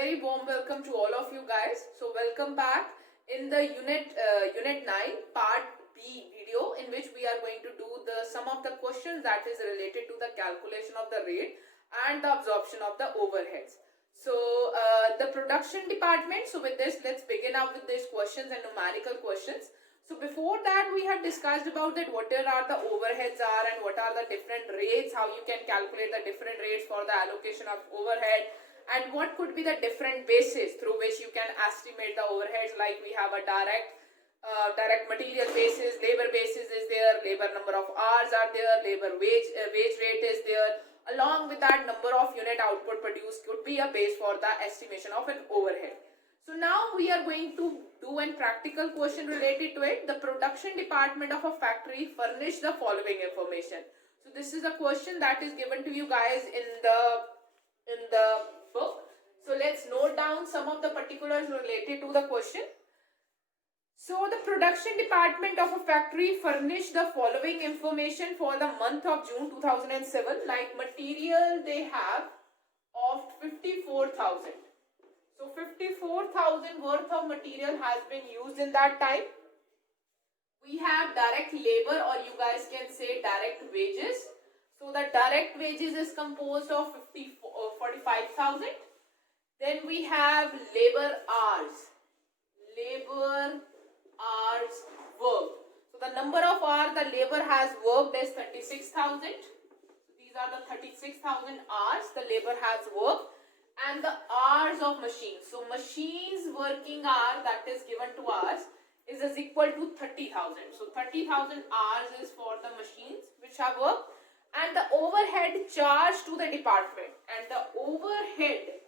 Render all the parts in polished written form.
very warm welcome to all of you guys. So welcome back in the unit 9 part B video, in which we are going to do some of the questions that is related to the calculation of the rate and the absorption of the overheads. So the production department, so with this let's begin up with these questions and numerical questions. So before that we have discussed about that what are the overheads are and what are the different rates, how you can calculate the different rates for the allocation of overhead, and what could be the different bases through which you can estimate the overheads. Like we have a direct material basis, labor basis is there, labor number of hours are there, labor wage rate is there. Along with that, number of unit output produced could be a base for the estimation of an overhead. So now we are going to do a practical question related to it. The production department of a factory furnish the following information. So this is a question that is given to you guys in the book. So let's note down some of the particulars related to the question. So the production department of a factory furnished the following information for the month of June 2007. Like material they have of 54,000. So 54,000 worth of material has been used in that time. We have direct labor, or you guys can say direct wages. So the direct wages is composed of 45,000. Then we have labor hours. Labor hours worked. So the number of hours the labor has worked is 36,000. So these are the 36,000 hours the labor has worked. And the hours of machines. So machines working hour that is given to us is equal to 30,000. So 30,000 hours is for the machines which have worked. And the overhead charged to the department. And the overhead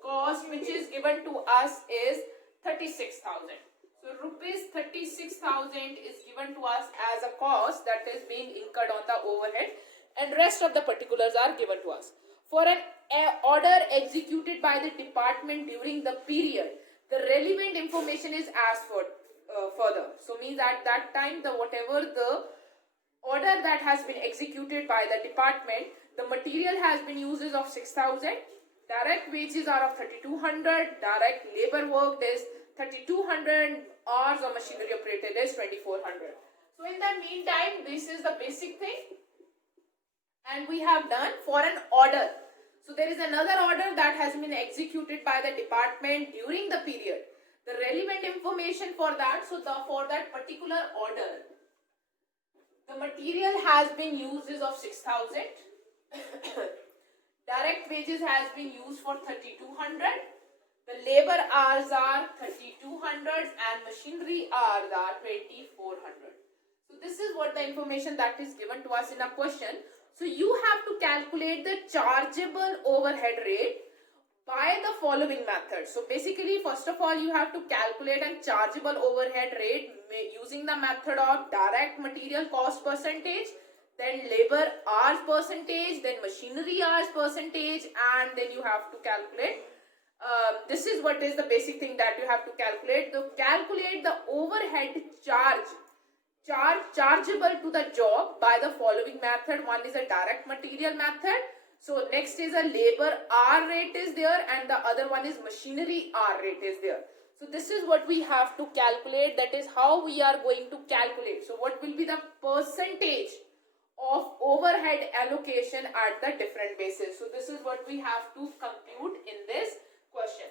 cost which is given to us is 36,000. So rupees 36,000 is given to us as a cost that is being incurred on the overhead, and rest of the particulars are given to us. For an order executed by the department during the period, the relevant information is asked for further. So means at that time, whatever the order that has been executed by the department, the material has been uses of 6,000, direct wages are of 3,200, direct labor worked is 3,200, hours of machinery operated is 2,400. So in the meantime, this is the basic thing. And we have done for an order. So there is another order that has been executed by the department during the period. The relevant information for that, for that particular order, the material has been used is of 6,000. Direct wages has been used for 3,200. The labor hours are 3,200 and machinery hours are 2,400. So this is what the information that is given to us in a question. So you have to calculate the chargeable overhead rate by the following method. So basically, first of all, you have to calculate a chargeable overhead rate using the method of direct material cost percentage, then labor hours percentage, then machinery hours percentage, and then you have to calculate. This is what is the basic thing that you have to calculate. To calculate the overhead chargeable to the job by the following method. One is a direct material method. So next is a labor hour rate is there, and the other one is machinery hour rate is there. So this is what we have to calculate. That is how we are going to calculate. So what will be the percentage of overhead allocation at the different bases? So this is what we have to compute in this question.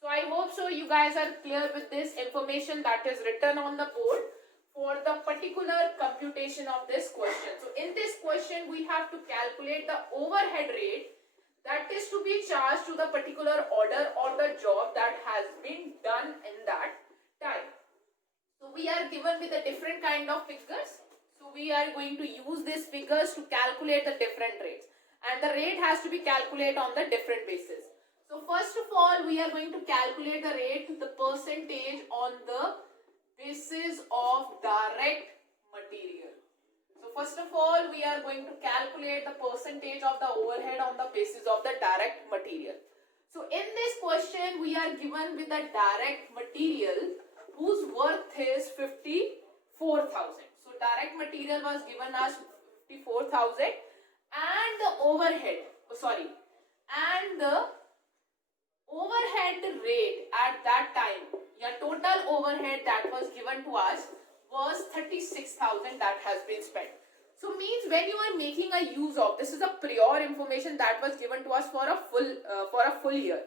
So I hope so you guys are clear with this information that is written on the board for the particular computation of this question. So in this question, we have to calculate the overhead rate that is to be charged to the particular order or the job that has been done in that time. So we are given with a different kind of figures. So we are going to use these figures to calculate the different rates. And the rate has to be calculated on the different basis. So first of all, we are going to calculate the rate, the percentage on the basis of direct material. So first of all, we are going to calculate the percentage of the overhead on the basis of the direct material. So in this question, we are given with the direct material whose worth is 54,000. So direct material was given as 54,000 and the overhead, and the overhead rate at that time, your total overhead that was given to us was 36,000 that has been spent. So means when you are making a use of, this is a prior information that was given to us for a full year,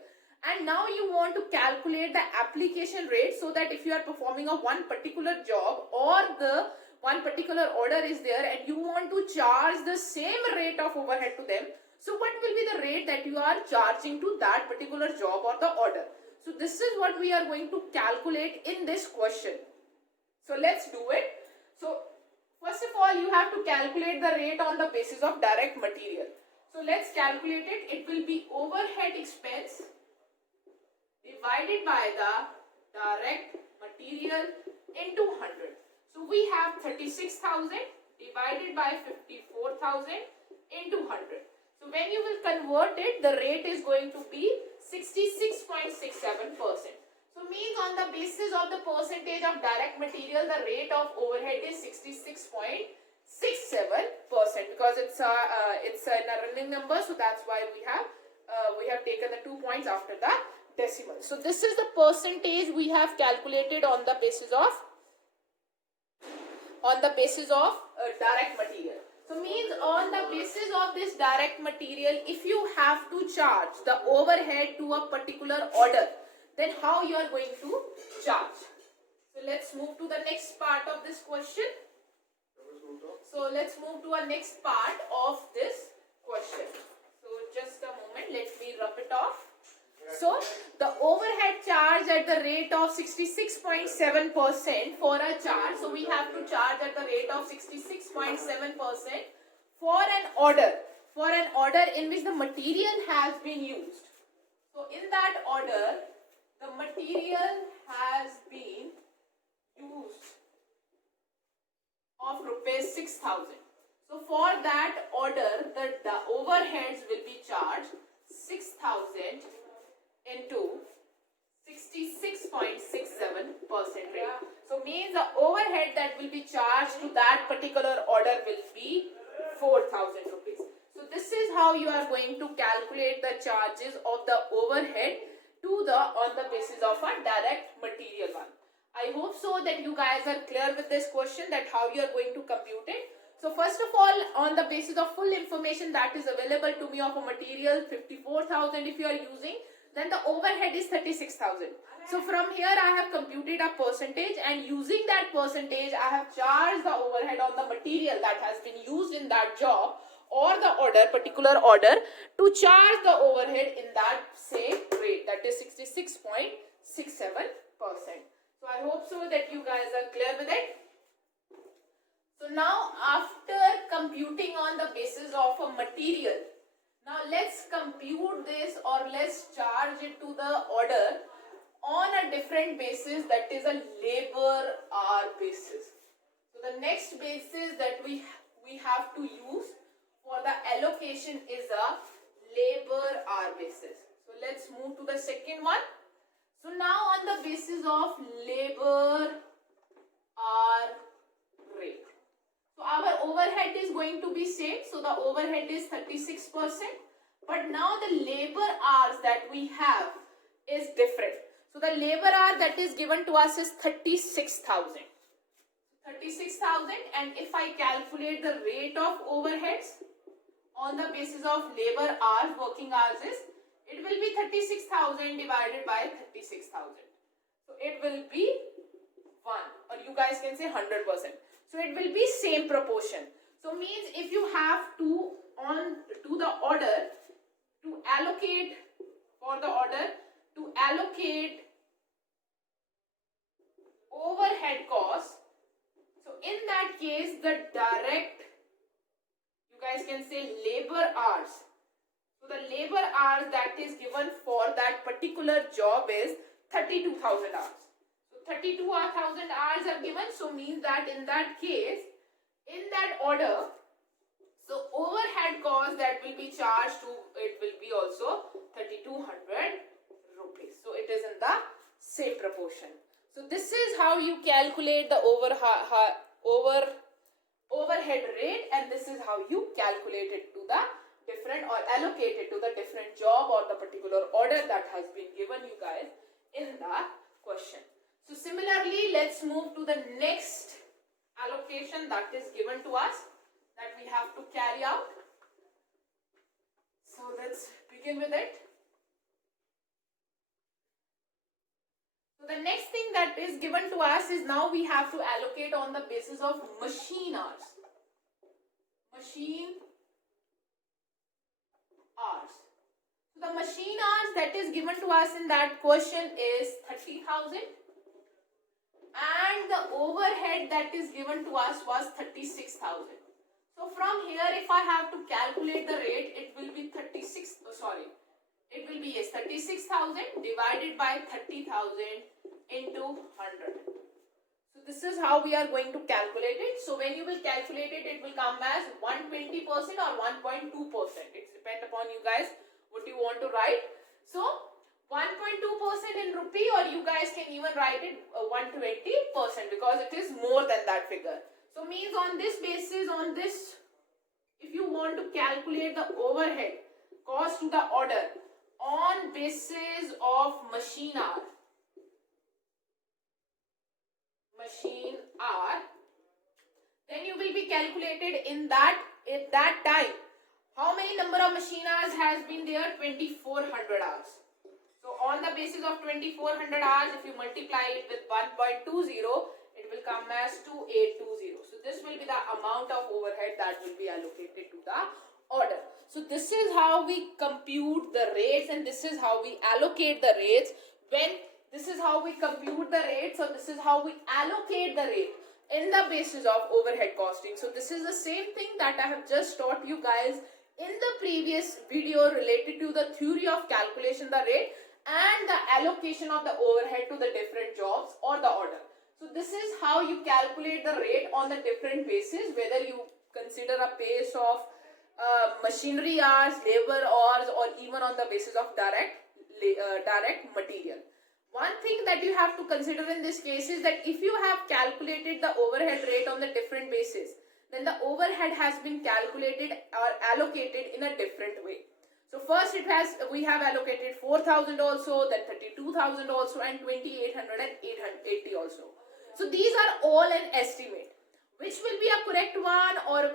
and now you want to calculate the application rate, so that if you are performing a one particular job or the one particular order is there and you want to charge the same rate of overhead to them, so what will be the rate that you are charging to that particular job or the order? So this is what we are going to calculate in this question. So let's do it. So first of all, you have to calculate the rate on the basis of direct material. So let's calculate it. It will be overhead expense divided by the direct material into 100. So we have 36,000 divided by 54,000 into 100. So when you will convert it, the rate is going to be 66.67%. So means on the basis of the percentage of direct material, the rate of overhead is 66.67%, because it's a running number. So that's why we have taken the 2 points after the decimal. So this is the percentage we have calculated on the basis of direct material. So means on the basis of this direct material, if you have to charge the overhead to a particular order, then how you are going to charge? So let's move to the next part of this question. So let's move to a next part of this question. So just a moment, let me rub it off. So the overhead charge at the rate of 66.7% for a charge. So we have to charge at the rate of 66.7% for an order in which the material has been used. So in that order, the material has been used of rupees 6,000. So for that order, the overheads will be charged 6,000 into 66.67% rate. So means the overhead that will be charged to that particular order will be 4,000 rupees. So this is how you are going to calculate the charges of the overhead on the basis of a direct material one. I hope so that you guys are clear with this question, that how you are going to compute it. So first of all, on the basis of full information that is available to me of a material 54,000 if you are using, then the overhead is 36,000. So from here I have computed a percentage, and using that percentage I have charged the overhead on the material that has been used in that job or the particular order, to charge the overhead in that same rate, that is 66.67%. So I hope so that you guys are clear with it. So now after computing on the basis of a material, now let's compute this, or let's charge it to the order on a different basis, that is a labor hour basis. So the next basis that we have to use for the allocation is a labor hour basis. So let's move to the second one. So now on the basis of labor hour rate, so our overhead is going to be same. So the overhead is 36%, but now the labor hours that we have is different. So the labor hour that is given to us is 36,000. 36,000, and if I calculate the rate of overheads on the basis of labor hours, working hours is, it will be 36,000 divided by 36,000. So it will be 1, or you guys can say 100%. So it will be same proportion. So means if you have to the order to allocate overhead costs, so in that case the direct, you guys can say labor hours. So the labor hours that is given for that particular job is 32,000 hours. So 32,000 hours are given. So means that in that case, in that order, so overhead cost that will be charged to it will be also 3,200 rupees. So it is in the same proportion. So this is how you calculate the overhead rate, and this is how you calculate it to the different, or allocate it to the different job or the particular particular order that has been given you guys in the question. So similarly, let's move to the next allocation that is given to us that we have to carry out. So let's begin with it. So the next thing that is given to us is now we have to allocate on the basis of machine hours. Machine hours. So the machine hours that is given to us in that question is 30,000 and the overhead that is given to us was 36,000. So from here, if I have to calculate the rate, it will be 36,000 divided by 30,000 into 100. So this is how we are going to calculate it. So when you will calculate it, it will come as 120% or 1.2%. It depends upon you guys what you want to write. So 1.2% in rupee, or you guys can even write it 120% because it is more than that figure. So means on this basis, if you want to calculate the overhead cost to the order on basis of machine hour, then you will be calculated in that time. How many number of machine hours has been there? 2400 hours. So on the basis of 2400 hours, if you multiply it with 1.20, it will come as 2820. So this will be the amount of overhead that will be allocated to the order. So this is how we compute the rates and this is how we allocate the rates. This is how we compute the rate. So this is how we allocate the rate in the basis of overhead costing. So this is the same thing that I have just taught you guys in the previous video related to the theory of calculation the rate and the allocation of the overhead to the different jobs or the order. So this is how you calculate the rate on the different bases, whether you consider a base of machinery hours, labor hours, or even on the basis of direct material. One thing that you have to consider in this case is that if you have calculated the overhead rate on the different bases, then the overhead has been calculated or allocated in a different way. So first we have allocated 4,000 also, then 32,000 also, and 2,800 and 880 also. So these are all an estimate. Which will be a correct one, or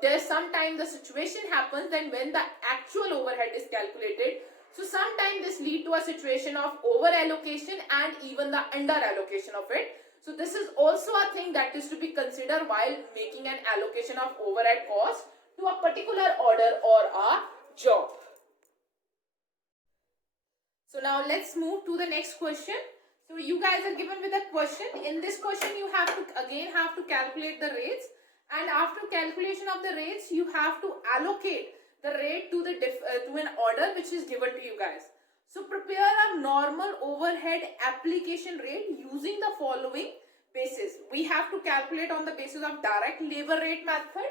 there's sometimes the situation happens then when the actual overhead is calculated. So sometimes this lead to a situation of over allocation and even the under allocation of it. So this is also a thing that is to be considered while making an allocation of overhead cost to a particular order or a job. So now let's move to the next question. So you guys are given with a question. In this question you have to calculate the rates, and after calculation of the rates you have to allocate the rate to an order which is given to you guys. So prepare a normal overhead application rate using the following basis. We have to calculate on the basis of direct labor rate method.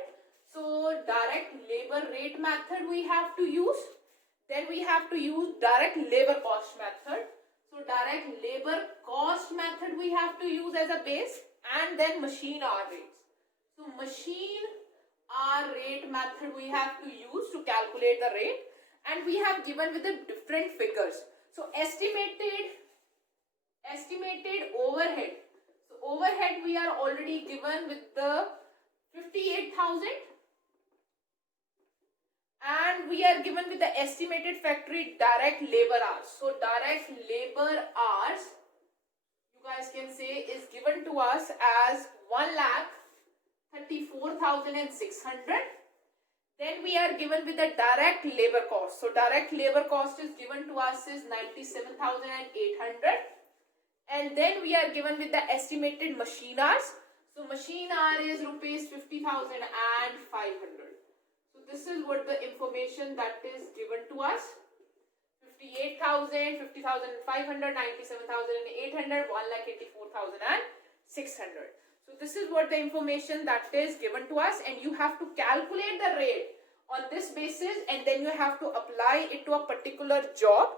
So direct labor rate method we have to use. Then we have to use direct labor cost method. So direct labor cost method we have to use as a base, and then machine hour rates. So machine hour rate method we have to use to calculate the rate, and we have given with the different figures. So estimated overhead. So overhead we are already given with the 58,000. And we are given with the estimated factory direct labor hours. So direct labor hours, you guys can say, is given to us as 1,34,600. Then we are given with the direct labor cost. So direct labor cost is given to us is 97,800. And then we are given with the estimated machine hours. So machine hour is rupees 50,500. So this is what the information that is given to us. 58,000, 50,500, 97,800, 1,84,600. So this is what the information that is given to us, and you have to calculate the rate on this basis, and then you have to apply it to a particular job.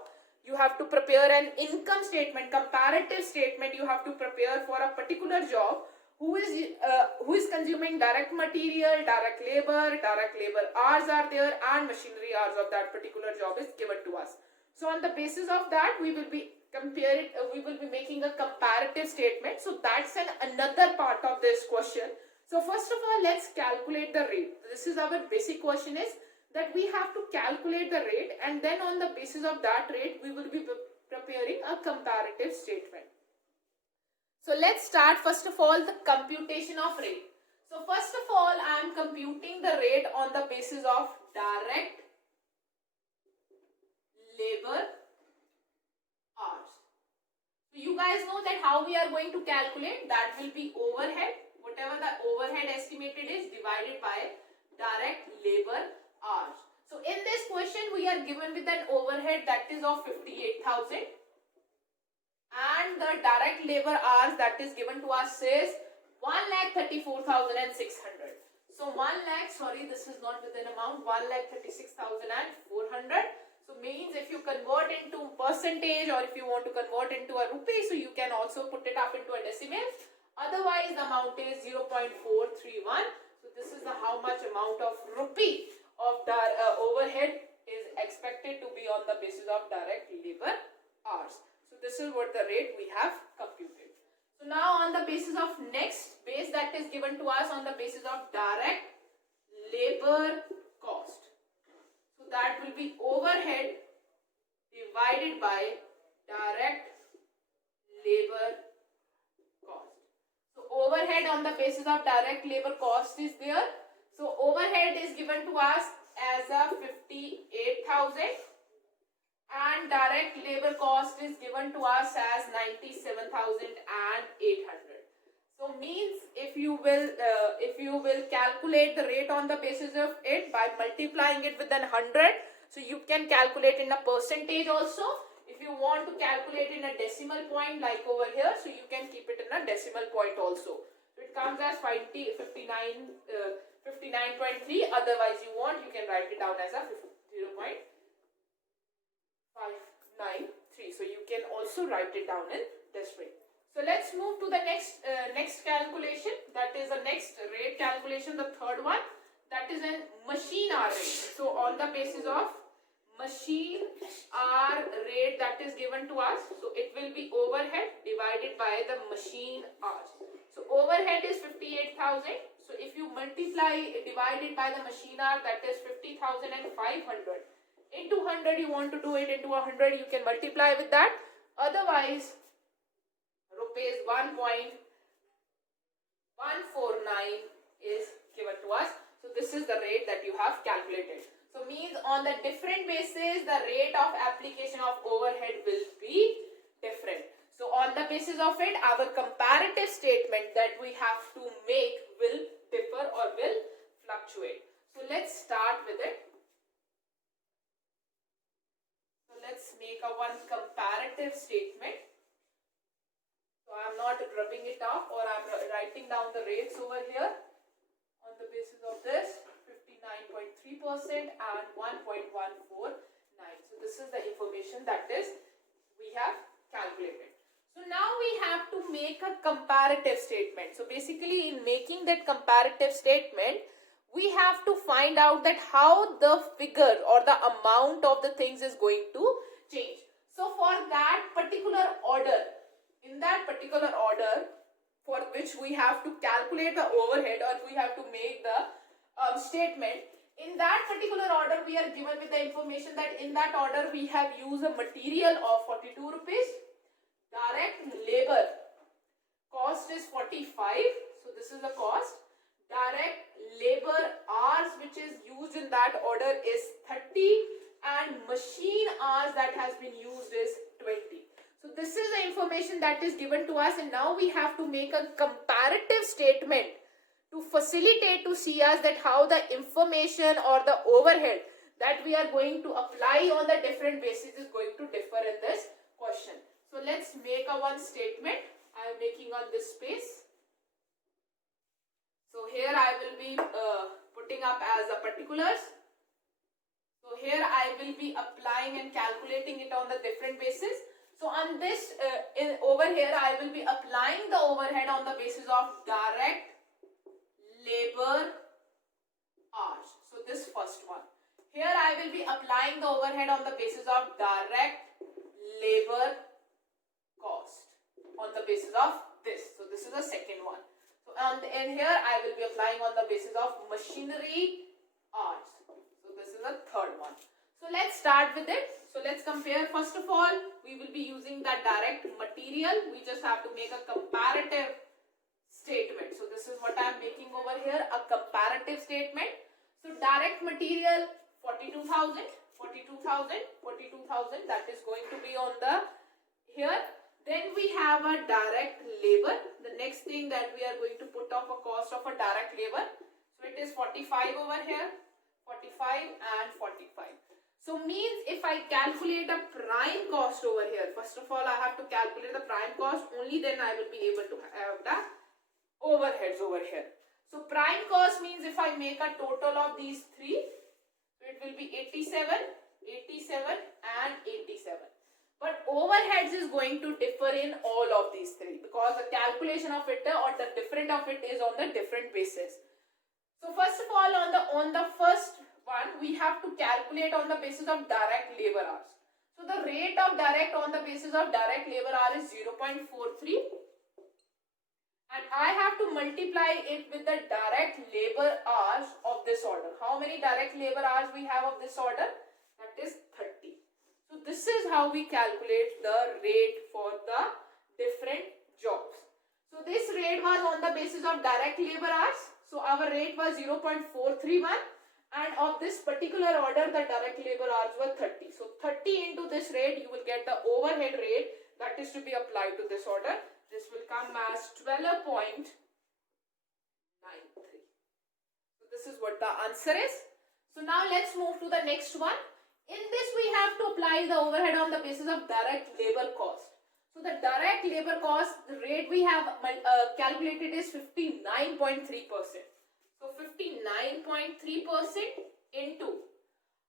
You have to prepare an income statement, comparative statement you have to prepare for a particular job who is consuming direct material, direct labor hours are there, and machinery hours of that particular job is given to us. So on the basis of that, we will be making a comparative statement. So that's another part of this question. So first of all, let's calculate the rate. This is our basic question, is that we have to calculate the rate, and then on the basis of that rate, we will be preparing a comparative statement. So let's start first of all the computation of rate. So first of all, I am computing the rate on the basis of direct labor hours. So you guys know that how we are going to calculate. That will be overhead, whatever the overhead estimated is, divided by direct labor hours. So in this question, we are given with an overhead that is of 58,000, and the direct labor hours that is given to us is 1,34,600. So 1 lakh, sorry, this is not with an amount, 1,36,400. So means if you convert into percentage, or if you want to convert into a rupee, so you can also put it up into a decimal. Otherwise, the amount is 0.431. So this is the how much amount of rupee of the overhead is expected to be on the basis of direct labor hours. So this is what the rate we have computed. So now on the basis of next base that is given to us on the basis of direct labor cost. So that will be overhead divided by direct labor cost. So overhead on the basis of direct labor cost is there. So overhead is given to us as a 58,000, and direct labor cost is given to us as 97,800. So means if you will calculate the rate on the basis of it by multiplying it with 100, so you can calculate in a percentage also. If you want to calculate in a decimal point like over here, so you can keep it in a decimal point also. So it comes as 59.3. Otherwise you want, you can write it down as a 0.593. So you can also write it down in this way. So let's move to the next calculation. That is the next rate calculation, the third one. That is in machine hour rate. So on the basis of machine hour rate that is given to us, so it will be overhead divided by the machine hours. So overhead is 58,000. So if you divide it by the machine hour, that is 50,500. Into 100, you want to do it into 100, you can multiply with that. Otherwise, rupees 1.149 is given to us. So this is the rate that you have calculated. So means on the different basis, the rate of application of overhead will be different. So on the basis of it, our comparative statement that we have to make will differ or will fluctuate. So let's start with it. So let's make a one comparative statement. So I'm not rubbing it off, or I'm writing down the rates over here on the basis of this 59.3% and 1.149. So this is the information that is we have calculated. So now we have to make a comparative statement. So basically in making that comparative statement, we have to find out that how the figure or the amount of the things is going to change. So for that particular order, in that particular order for which we have to calculate the overhead, or we have to make the statement, in that particular order we are given with the information that in that order we have used a material of 42 rupees. Direct labor cost is 45. So this is the cost. Direct labor hours which is used in that order is 30, and machine hours that has been used is 20. So this is the information that is given to us, and now we have to make a comparative statement to facilitate to see us that how the information or the overhead that we are going to apply on the different bases is going to differ in this question. So let's make a one statement. I am making on this space. So here I will be putting up as the particulars. So here I will be applying and calculating it on the different bases. So on this over here I will be applying the overhead on the basis of direct labor hours. So this first one. Here I will be applying the overhead on the basis of direct basis of this. So this is the second one. So in here I will be applying on the basis of machinery hours. So this is the third one. So let's start with it. So let's compare. First of all, we will be using the direct material. We just have to make a comparative statement. So this is what I am making over here, a comparative statement. So direct material 42,000, 42,000, 42,000, that is going to be on the here. Then we have a direct labor. The next thing that we are going to put off a cost of a direct labor. So it is 45 over here, 45 and 45. So means if I calculate a prime cost over here, first of all I have to calculate the prime cost, only then I will be able to have the overheads over here. So prime cost means if I make a total of these three, it will be 87, 87 and 87. But overheads is going to differ in all of these three because the calculation of it or the different of it is on the different basis. So first of all, on the first one, we have to calculate on the basis of direct labor hours. So the rate of direct on the basis of direct labor hour is 0.43, and I have to multiply it with the direct labor hours of this order. How many direct labor hours we have of this order? That is 30. So this is how we calculate the rate for the different jobs. So this rate was on the basis of direct labor hours. So our rate was 0.431, and of this particular order the direct labor hours were 30. So 30 into this rate, you will get the overhead rate that is to be applied to this order. This will come as 12.93. So this is what the answer is. So now let's move to the next one. In this we have to apply the overhead on the basis of direct labor cost. So the direct labor cost, the rate we have calculated is 59.3%. So 59.3% into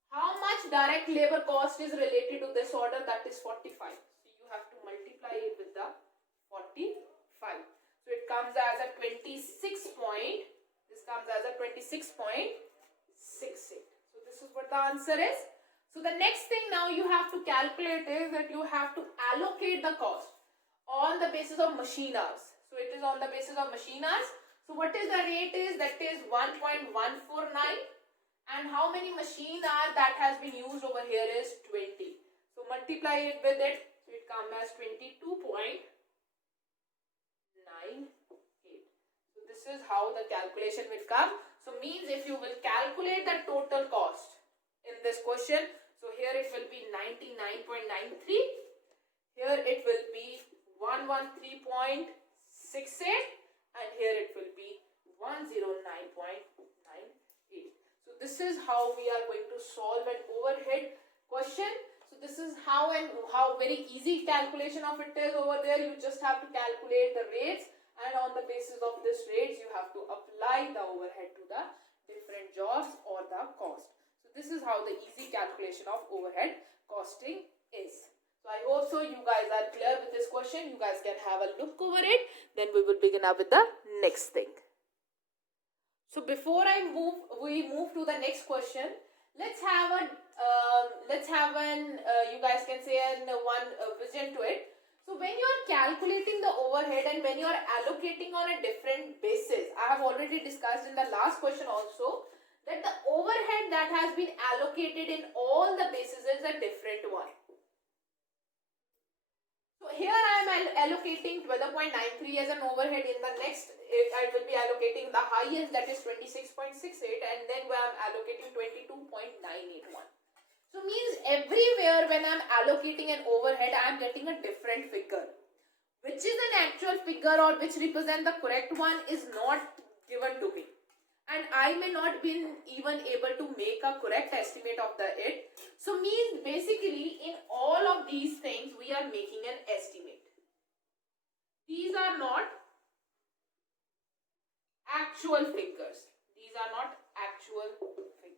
how much direct labor cost is related to this order, that is 45. So you have to multiply it with the 45. So it comes as a 26 point. This comes as a 26.68. So this is what the answer is. So the next thing now you have to calculate is that you have to allocate the cost on the basis of machine hours. So it is on the basis of machine hours. So what is the rate is? That is 1.149, and how many machine hours that has been used over here is 20. So multiply it with it. So it comes as 22.98. So this is how the calculation will come. So means if you will calculate the total cost in this question, so here it will be 99.93, here it will be 113.68, and here it will be 109.98. So this is how we are going to solve an overhead question. So this is how very easy calculation of it is over there. You just have to calculate the rates, and on the basis of this rates you have to apply the overhead to the different jobs or the cost. So this is how the easy calculation of overhead costing is. So I hope so you guys are clear with this question. You guys can have a look over it. Then we will begin up with the next thing. So before we move to the next question, let's have an you guys can say one vision to it. So when you are calculating the overhead and when you are allocating on a different basis, I have already discussed in the last question also that the overhead that has been allocated in all the bases is a different one. So here I am allocating 12.93 as an overhead. In the next, I will be allocating the highest, that is 26.68, and then I am allocating 22.981. So means everywhere when I am allocating an overhead, I am getting a different figure. Which is an actual figure or which represent the correct one is not given to me. And I may not be even able to make a correct estimate of it. So means basically in all of these things we are making an estimate. These are not actual figures. These are not actual figures.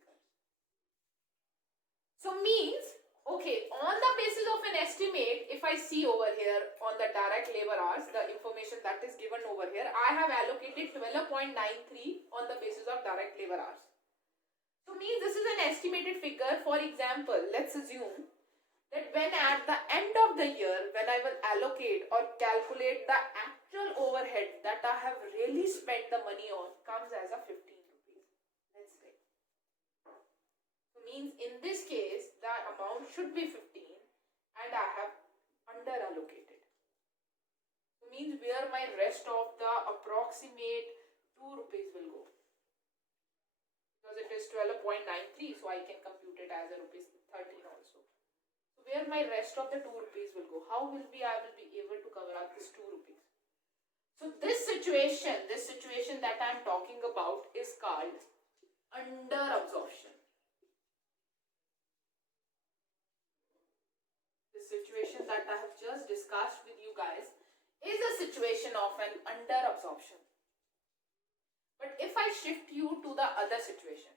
So means, okay, on the basis of an estimate, if I see over here on the direct labor hours, the information that is given over here, I have allocated 12.93 on the basis of direct labor hours. So means this is an estimated figure. For example, let's assume that when at the end of the year, when I will allocate or calculate the actual overhead that I have really spent the money on, comes as a 15 rupees. Let's say. So means in this case, the amount should be 15 and I have under allocated. So means where my rest of the approximate 2 rupees will go. Because it is 12.93, so I can compute it as a rupees 13 also. So where my rest of the 2 rupees will go? How will I will be able to cover up this 2 rupees? So this situation that I am talking about is called under absorption. The situation that I have just discussed with you guys is a situation of an under absorption. But if I shift you to the other situation,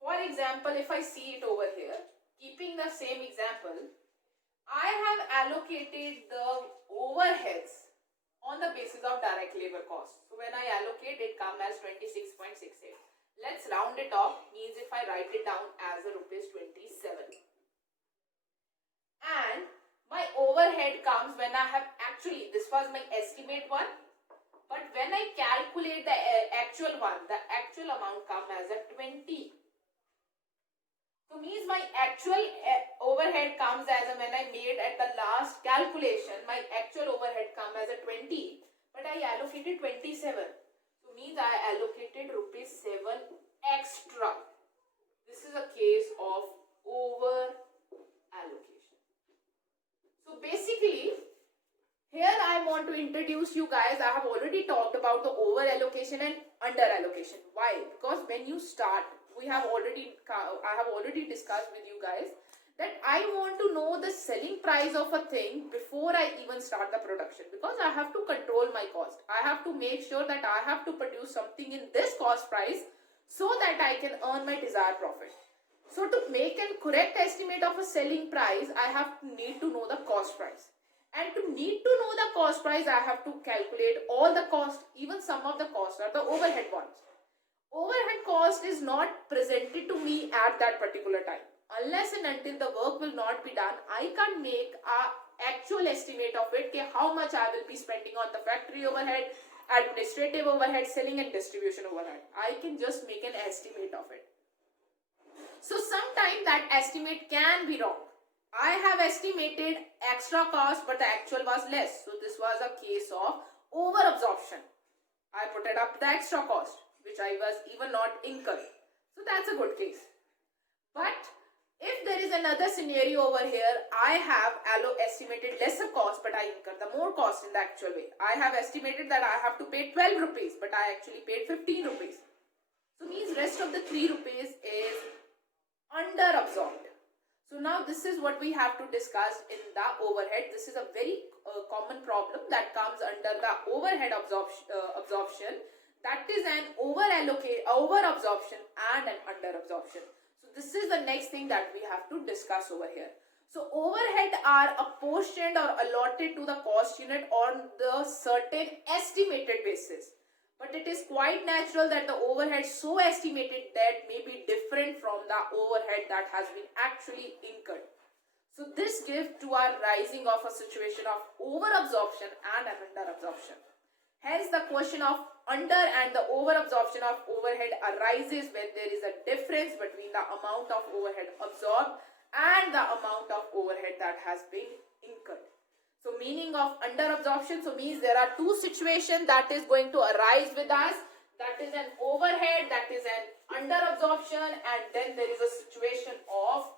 for example, if I see it over here, keeping the same example, I have allocated the overheads on the basis of direct labor cost. So when I allocate, it comes as 26.68. Let's round it off, means if I write it down as a rupees 27. And my overhead comes when I have actually, this was my estimate one. But when I calculate the actual one, the actual amount comes as a 20. So means my actual overhead comes as a, when I made at the last calculation, my actual overhead comes as a 20. But I allocated 27. So means I allocated rupees 7 extra. This is a case of over allocation. So basically, here I want to introduce you guys. I have already talked about the over allocation and under allocation. Why? Because when you start, I have already discussed with you guys that I want to know the selling price of a thing before I even start the production, because I have to control my cost. I have to make sure that I have to produce something in this cost price so that I can earn my desired profit. So to make a correct estimate of a selling price, I need to know the cost price. And to need to know the cost price, I have to calculate all the cost, even some of the costs are the overhead ones. Overhead cost is not presented to me at that particular time. Unless and until the work will not be done, I can't make an actual estimate of it, how much I will be spending on the factory overhead, administrative overhead, selling and distribution overhead. I can just make an estimate of it. So sometimes that estimate can be wrong. I have estimated extra cost, but the actual was less. So this was a case of over absorption. I put it up the extra cost, which I was even not incurring. So that's a good case. But if there is another scenario over here, I have estimated lesser cost, but I incur the more cost in the actual way. I have estimated that I have to pay 12 rupees, but I actually paid 15 rupees. So means rest of the 3 rupees is under absorbed. So now this is what we have to discuss in the overhead. This is a very common problem that comes under the overhead absorption. That is an over absorption and an under absorption. So this is the next thing that we have to discuss over here. So overhead are apportioned or allotted to the cost unit on the certain estimated basis. But it is quite natural that the overhead so estimated that may be different from the overhead that has been actually incurred. So this gives to our rising of a situation of over absorption and an under absorption. Hence the question of under and the over absorption of overhead arises when there is a difference between the amount of overhead absorbed and the amount of overhead that has been incurred. So meaning of under absorption, so means there are two situations that is going to arise with us. That is an overhead, that is an under absorption, and then there is a situation of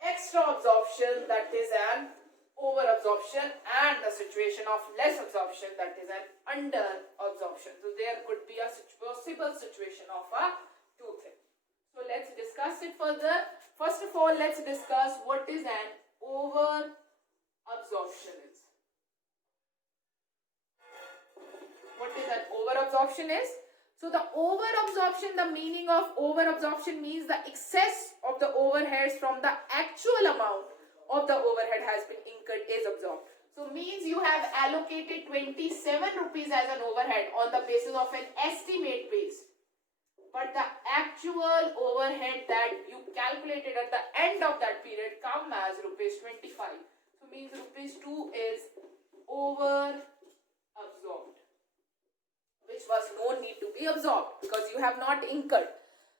extra absorption, that is an over absorption, and the situation of less absorption, that is an under absorption. So there could be a possible situation of a two things. So let's discuss it further. First of all, let's discuss what is an over absorption is. What is an over absorption is? So the over absorption, the meaning of over absorption means the excess of the overheads from the actual amount of the overhead has been incurred is absorbed. So means you have allocated 27 rupees as an overhead on the basis of an estimate base. But the actual overhead that you calculated at the end of that period come as rupees 25. you have not incurred.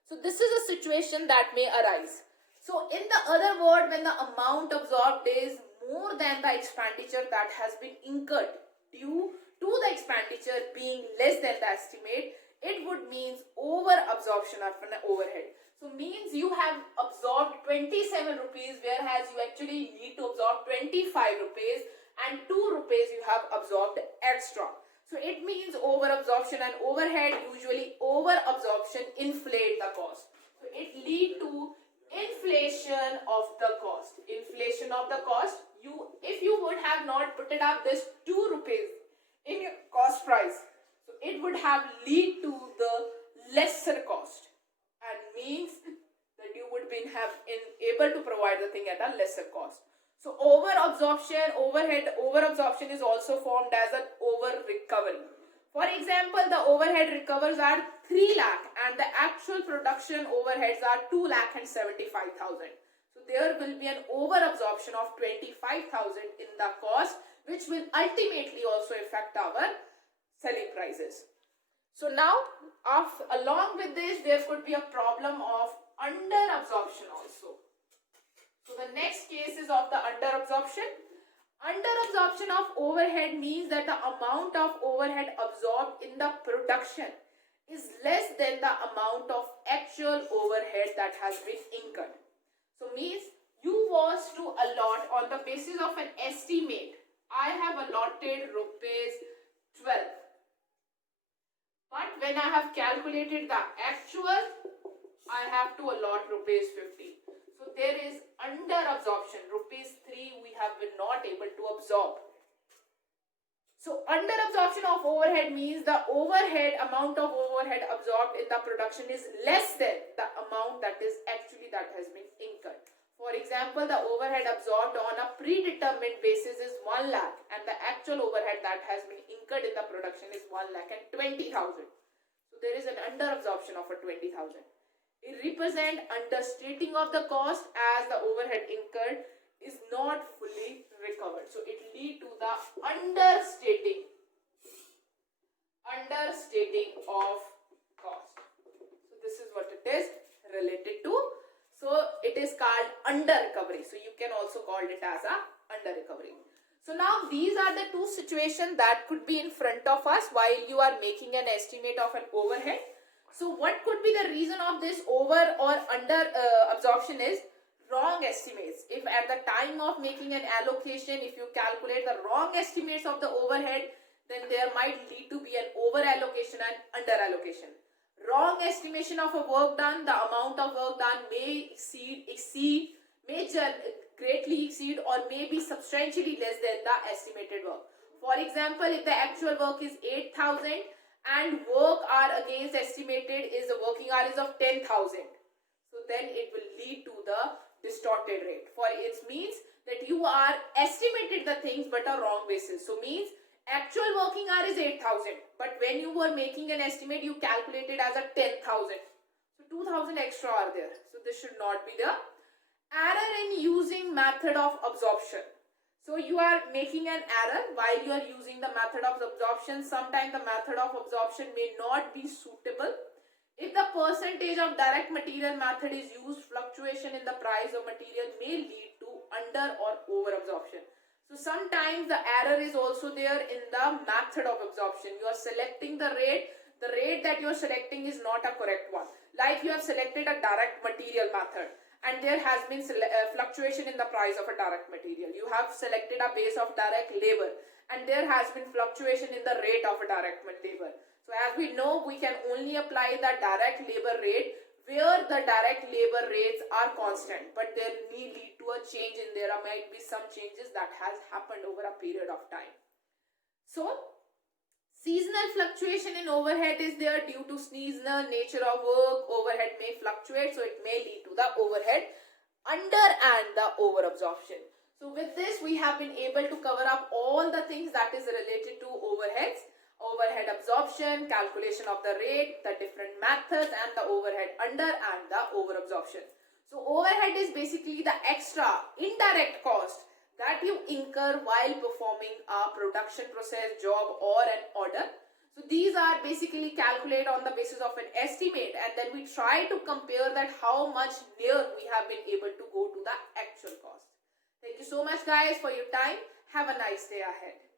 So this is a situation that may arise. So in the other word, when the amount absorbed is more than the expenditure that has been incurred due to the expenditure being less than the estimate, it would means over absorption of an overhead. So means you have absorbed 27 rupees, whereas you actually need to absorb 25 rupees, and 2 rupees you have absorbed extra. So it means over absorption, and overhead, usually over absorption inflate the cost. So it lead to inflation of the cost. Inflation of the cost. If you would have not put it up this 2 rupees in your cost price, so it would have lead to the lesser cost, and means that you would be able to provide the thing at a lesser cost. So over absorption is also formed as an over recovery. For example, the overhead recovers are 3 lakh and the actual production overheads are 2 lakh and 75,000. So there will be an over absorption of 25,000 in the cost, which will ultimately also affect our selling prices. So now, along with this, there could be a problem of under absorption also. So the next case is of the under absorption. Under absorption of overhead means that the amount of overhead absorbed in the production is less than the amount of actual overhead that has been incurred. So means you was to allot on the basis of an estimate. I have allotted rupees 12. But when I have calculated the actual, I have to allot rupees 50. So there is under absorption. Rupees 3 we have been not able to absorb. So under absorption of overhead means the amount of overhead absorbed in the production is less than the amount that has been incurred. For example, the overhead absorbed on a predetermined basis is 1 lakh and the actual overhead that has been incurred in the production is 1 lakh and 20,000. So there is an under absorption of a 20,000. It represents understating of the cost as the overhead incurred is not fully recovered. So it lead to the understating of cost. So this is what it is related to. So it is called under recovery. So you can also call it as a under recovery. So now these are the two situations that could be in front of us while you are making an estimate of an overhead. So what could be the reason of this over or under absorption is wrong estimates. If at the time of making an allocation, if you calculate the wrong estimates of the overhead, then there might lead to be an over allocation and under allocation. Wrong estimation of a work done, the amount of work done may greatly exceed or may be substantially less than the estimated work. For example, if the actual work is 8,000 and work hour against estimated is the working hours of 10,000, so then it will lead to the distorted rate. For it means that you are estimated the things but a wrong basis. So means actual working hour is 8,000, but when you were making an estimate, you calculated as a 10,000. So 2,000 extra are there. So this should not be the error in using method of absorption. So you are making an error while you are using the method of absorption. Sometimes the method of absorption may not be suitable. If the percentage of direct material method is used, fluctuation in the price of material may lead to under or over absorption. So sometimes the error is also there in the method of absorption. You are selecting the rate that you are selecting is not a correct one. Like you have selected a direct material method and there has been fluctuation in the price of a direct material. You have selected a base of direct labor and there has been fluctuation in the rate of a direct labor. So as we know, we can only apply the direct labor rate where the direct labor rates are constant, but there may lead to a change in there might be some changes that has happened over a period of time. So seasonal fluctuation in overhead is there due to seasonal nature of work. Overhead may fluctuate, so it may lead to the overhead under and the over absorption. So with this, we have been able to cover up all the things that is related to overheads. Overhead absorption, calculation of the rate, the different methods, and the overhead under and the over absorption. So overhead is basically the extra indirect cost that you incur while performing a production process, job, or an order. So these are basically calculated on the basis of an estimate, and then we try to compare that how much near we have been able to go to the actual cost. Thank you so much guys for your time. Have a nice day ahead.